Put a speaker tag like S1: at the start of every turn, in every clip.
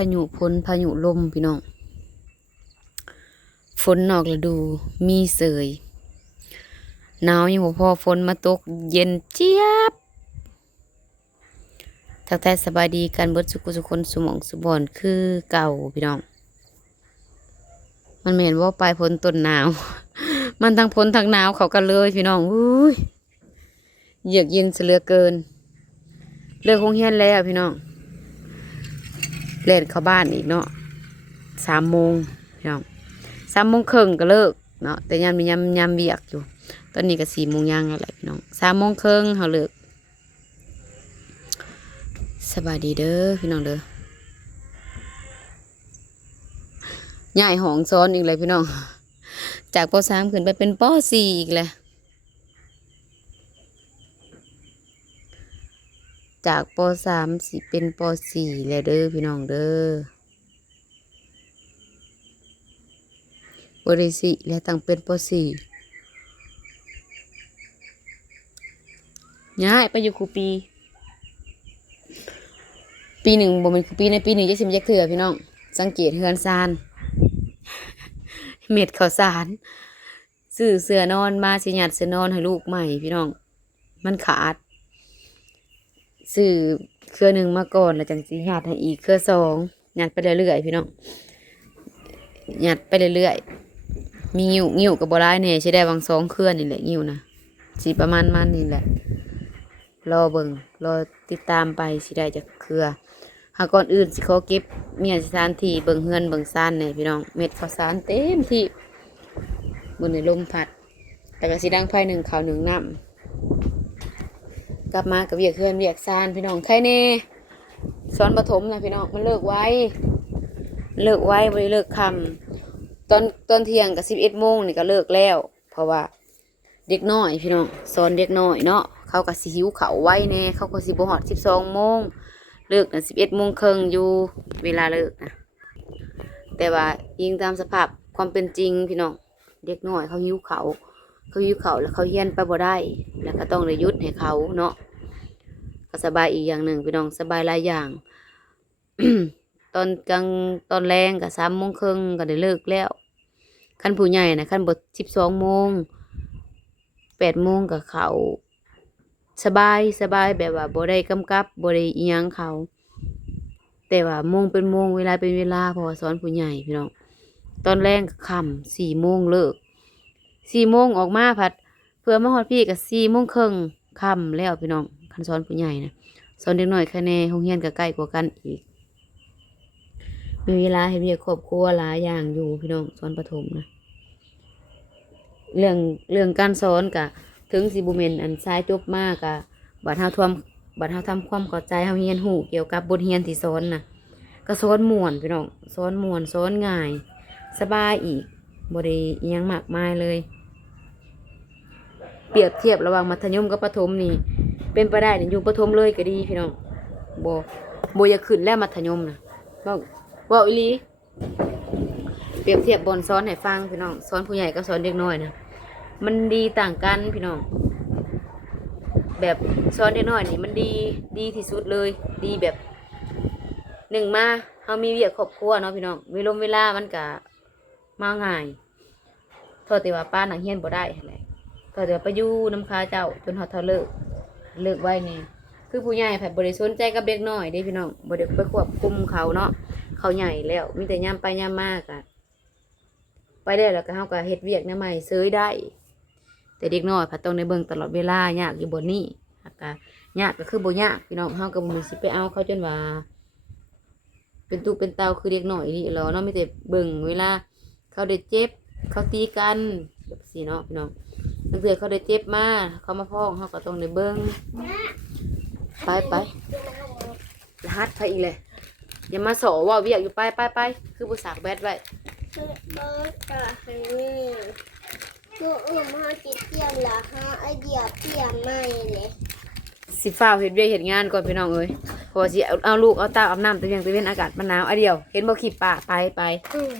S1: ายุฝนพายุลมพี่น้อง ฝนนอกฤดูมีเสยหนาวยังบ่พอฝนมาตกเย็นเจี๊ยบทักทายสบายดีกันเบิดสุขสุคนสมองสุบอนคือเก่าพี่น้อง มันเหม็นว่าปลายฝนต้นหนาว มันทั้งฝนทั้งหนาวเขากันเลยพี่น้องอุ้ยเยือกเย็นเฉลือเกิน เลิกคงเฮียนแล้วพี่น้อง เล่นเข้าบ้านอีกเนาะสามโมงพี่น้องสามโมงครึ่งก็เลิกเนาะแต่ยามมียามยามเบียกอยู่ ตอนนี้ก็สี่โมงยังแล้วแหละพี่น้องสามโมงครึ่งเขาเลิกสบายดีเด้อพี่น้องเด้อใหญ่หองซ้อนอีกเลยพี่น้อง จากปสามขึ้นไปเป็นปสี่อีกเลย จากปสามสิเป็นปสี่แล้วเด้อพี่น้องเด้อบริสิและตั้งเป็นปสี่ย้ายไปอยู่ครูปี ปีหนึ่งบ่เป็นครูปีในปีหนึ่งจะสิมยักเถื่อพี่น้อง สังเกตเฮือนซาน เม็ดข้าวสารซื้อเสื้อนอนมาสิหยัดเสื้อนอนให้ลูกใหม่พี่น้อง มันขาด ซื้อเครือหนึ่งมาก่อนแล้วจังสิหยัดให้อีกเครือสองหยัดไปเรื่อยๆพี่น้องหยัดไปเรื่อยๆมีงิ้วงิ้วกับบัวร้ายเนี่ยใช้ได้วางสองเครือนี่แหละงิ้วนะสีประมาณมันนี่แหละรอเบิ่งรอติดตามไปสิได้จากเครือหากก่อนอื่นสิขอเก็บเมียสถานที่เบิ่งเฮือนเบิ่งซ่านเนี่ยพี่น้องเม็ดข้าวสารเต็มที่บนในลมพัดแต่ก็สิดังไฟหนึ่งขาวหนึ่งน้ำ กลับมากับเวียกเฮือนเวียกซานพี่น้องใครเน่สอนปฐมนะพี่น้องมันเลิกไว้ เลิกไว้ไม่เลิกคำตอนตอนเที่ยงกับสิบเอ็ดโมงนี่ก็เลิกแล้ว เพราะว่าเด็กน้อยพี่น้องสอนเด็กน้อยเนาะเขาก็สิหิวเขาไว้แน่เขาก็สิบหอดสิบสองโมงเลิกนะสิบเอ็ดโมงครึ่งอยู่เวลาเลิกนะแต่ว่ายิงตามสภาพความเป็นจริงพี่น้องเด็กน้อยเขาหิวเขา เขาหิวเขาแล้วเขาเฮียนไปบ่ได้ แล้วก็ต้องเลยยุดให้เขาเนาะ ก็สบายอีกอย่างหนึ่งพี่น้องสบายหลายอย่างตอนกลางตอนแรงก็สามโมงครึ่งก็ได้เลิกแล้วขั้นผู้ใหญ่นะขั้นบทสิบสองโมงแปดโมงกับเขาสบายสบายแบบว่าบ่ได้กำกับบ่ได้อิหยังเขา แต่ว่าโมงเป็นโมงเวลาเป็นเวลาพอสอนผู้ใหญ่พี่น้องตอนแรกก็ค่ำสี่โมงเลิกสี่โมงออกมาพัด เพื่อมาฮอดพี่กับสี่โมงครึ่งค่ำแล้วพี่น้อง คันสอนผู้ใหญ่นะสอนเด็กน้อยคะแนนโรงเรียนก็ใกล้กว่ากันอีก มีเวลาให้เรียกครอบครัวหลายอย่างอยู่พี่น้องสอนประถมนะเรื่องเรื่องการสอนกะถึงสิบุเมนอันซ้ายจบมากกะบัดเฮาทวมบัดเฮาทำความเข้าใจเฮาเรียนหูเกี่ยวกับบทเรียนที่สอนน่ะก็สอนม่วนพี่น้องสอนม่วนสอนง่าย สบายอีกบ่ได้อิยังมากมายเลย เปรียบเทียบระหว่างมัธยมกับประถมนี่ เป็นไปได้เนี่อยู่ประถมเลยก็ดีพี่น้องบ่บ่อยากขึ้นแล้วมัธยมนะเว้าเว้าอีหลีเปรียบเทียบบนซ้อนให้ฟังพี่น้องซ้อนผู้ใหญ่กับซ้อนเด็กน้อยนะมันดีต่างกันพี่น้อง แบบซ้อนเด็กน้อยนี่มันดีดีที่สุดเลย ดีแบบหนึ่งมาเฮามีเวียกครอบครัวเนาะพี่น้องเวลาเวลามันก็มาง่ายโทษแต่ว่าป้าหนังเฮียนบ่ได้หั่นแหละโทษแต่ว่าไปอยู่น้ำค้าเจ้าจนเฮาเท่าเลิก เลิกไว้นี่คือผู้ใหญ่แผ่บ่ได้สนใจกับเด็กน้อยเด้พี่น้องบ่ได้ไปควบคุมเขาเนาะเขาใหญ่แล้วมีแต่ย่ำไปย่ำมากอะไปได้แล้วก็เฮาก็เฮ็ดเวียกแนวใหม่ซื้อได้ แต่เด็กน้อยผัดต้องในเบิ่งตลอดเวลายากอยู่บนนี้อากยากก็คือบ่ยากพี่น้องเฮาก็บ่มีสิไปเอาเขาจนว่า เป็นตุเป็นเตาคือเด็กน้อยนี่แหล้วเนาะมีแต่เบิ่งเวลา เขาได้เจ็บเขาตีกันแบบสิเนาะพี่น้อง บางเทื่อเขาได้เจ็บมา เขามาพ้องเฮาก็ต้องได้เบิ่งไปไปรหัสไปอีกเลยอย่ามาสอว่าเวียกอยู่ไปไปไปคือบ่สากแบดไว้
S2: เบิร์ดกับฮันนี่ตัวอื่นมาจิตเตรียมละฮะไอเดียเปลี่ยนใหม่เลย
S1: สิฟ้าวเฮ็ดเวียกเฮ็ดงานก่อนพี่น้องเอ้ยเพอสิเอาเอาลูกเอาเต้าอาบน้ำตะเวียงตะเวียนอากาศมันหนาวอะเดียว เห็นบ่ขีบป่าไปไป
S2: อืม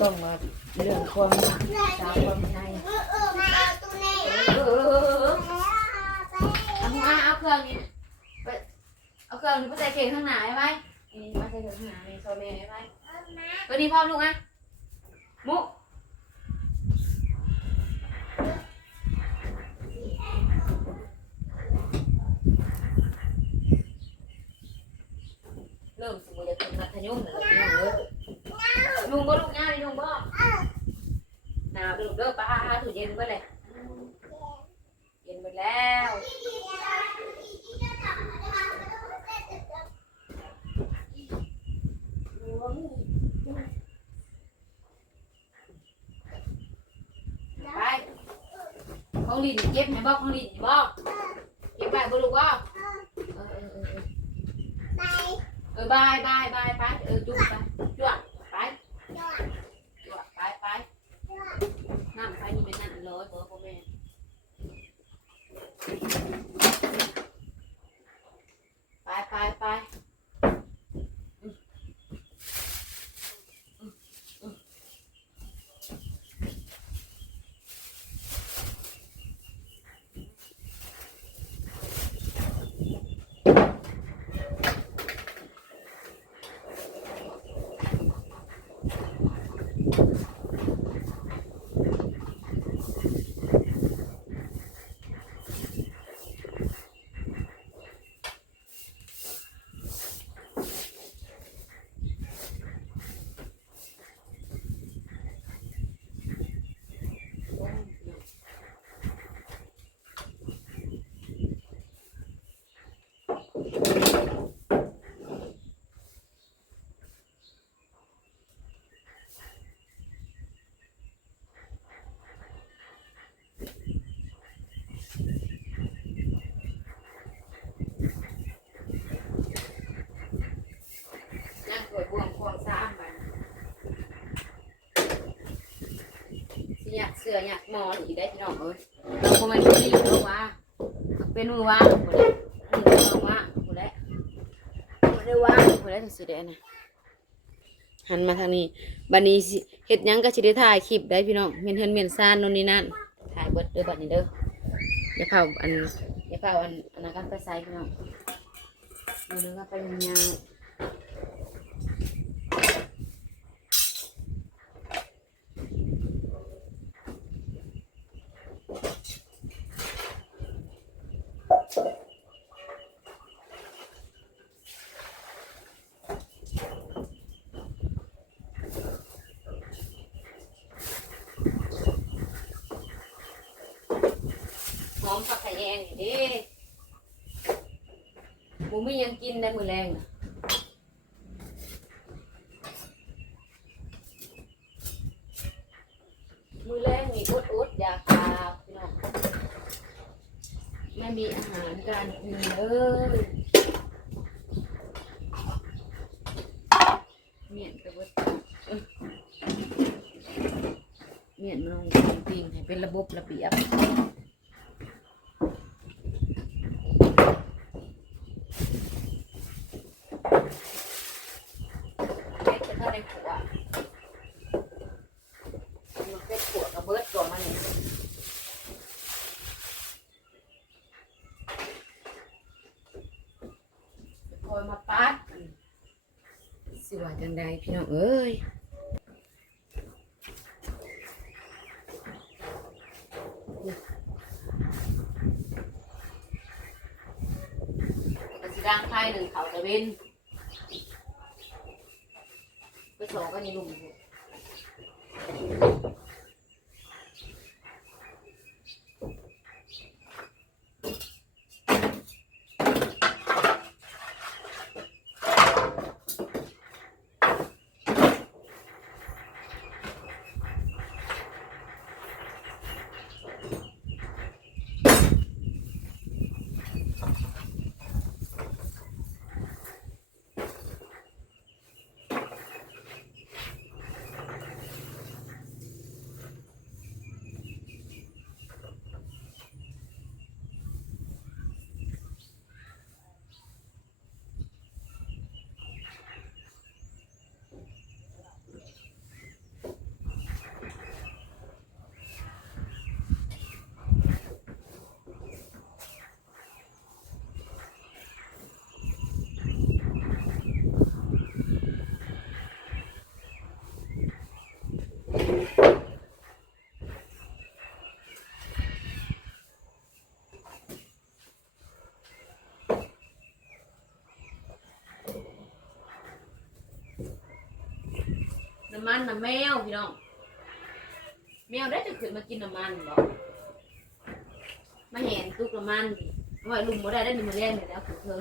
S1: ต้องมาเรื่องความสาวความใน
S2: เค
S1: รื่องนี้ไปเอาเครื่องนี้ไปใส่เข่งข้างหน้าใช่ไหมไปนี่มาใส่ถุงหานี่โซเมย์ไปตัวนี้พ่อลูกอะมุเริ่มสมมติจะถึงมัธยมแล้วพี่น้องเอ้ยลุงบ่ลูกง่ายลุงบ่หนาวลูกเด้อป้าถูเย็นเบ่เลยเย็นหมดแล้ว ไป ของลินเก็บไหมบอกของลินบอกเก็บไปบ่ลูกบอกเออเออเออเออเออบายบายบายไปเออจุ๊บไปจุ๊บไปจุ๊บไปไปน้ำไปนี่เป็นนั่นเลยบอกพ่อแม่ไปไปไปนั่งกดบ่วงควงซ้ำมัน สิอเสืออยากหมอนอีได้พี่น้องเอ้ยเราคงมันไม่ได้อยู่หรอว่าเป็นมือว่าหมดแล้วมือว่างหมดแล้วไม่ได้ว่าหมดแล้วถึงสิได้นะหันมาทางนี้บัดนี้สิเฮ็ดยังก็สิได้ถ่ายคลิปได้พี่น้องเมียนเฮือนเมียนซ่านโน่นนี่นั่นถ่ายเบิดเด้อบัดนี้เด้ออย่าเผาอันอย่าเผาอันอันนั้นกันไปใส่พี่น้องมือนึงก็ไปยาว หอมผักไข่แยงนี่เดิบุมียังกินได้มือแรงนะมือแรงมีอุดอุดอยากกาบพี่น้องไม่มีอาหารการกินเลยเมียนไปเบิดเอ้ยเมียนมันลงจริงๆให้เป็นระบบระเบียบ เล็กจะเท่าในขัวมัน เป็นขัวกระเบิดตัวมันนี่คอยมาปัดสิว่าจังใดพี่น้องเอ้ยกระสิดังไทยหนึ่งเขาตะเวนไปสองก็นี่ลุงอยู่ำมันน้ำแมวพี่น้อง แมวได้จะขึ้นมากินน้ำมันบ่มาเห็นตุกน้ำมันว่าลุงบ่ได้ได้นี่มาเล่นเลยแล้วคือเพิ่ง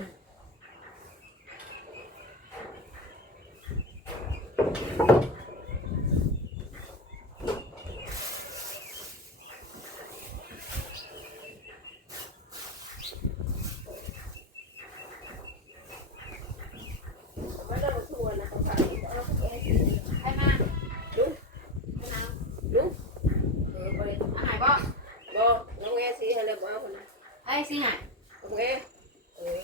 S3: ไม่ได้มาชวนนะเขาขายเอาเอ๊ะ
S1: ใช่มา
S3: ลุง
S1: ไม่เอา
S3: ลุง
S1: เออบ่ได้หายบ่
S3: บอกน้องเอ๊ะสิให้เลยบอกเอาคนนั้น
S1: ไอ้สิหาย
S3: น้องเอ๊ะเออ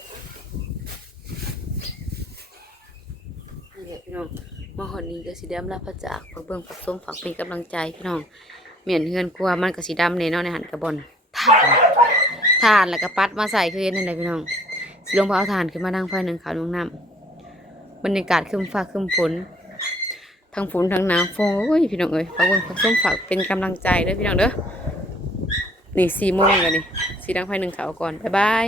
S1: นี่แหละพี่น้องมาหอดนี้ ก็สิดำลาพระจากฝากเบิ่งฝากส้มฝากเป็นกำลังใจพี่น้องเมียนเฮือนกลัวมันก็สีดำเนี่ยเนาะในหันกระบอนทานทานแล้วก็ปัดมาใส่คือเห็นนั่นแหละพี่น้องสิลงไปเอาทานขึ้นมานั่งไฟหนึ่งขาวลงน้ำบรรยากาศคึมฟ้าคึมฝนทั้งฝนทั้งน้ำฝนโอ้ยพี่น้องเอ้ยฝากเบิ่งฝากส้มฝากเป็นกำลังใจเด้อพี่น้องเด้อนี่สี่โมงกันนี่สีดังไฟหนึ่งขาวก่อนบ๊ายบาย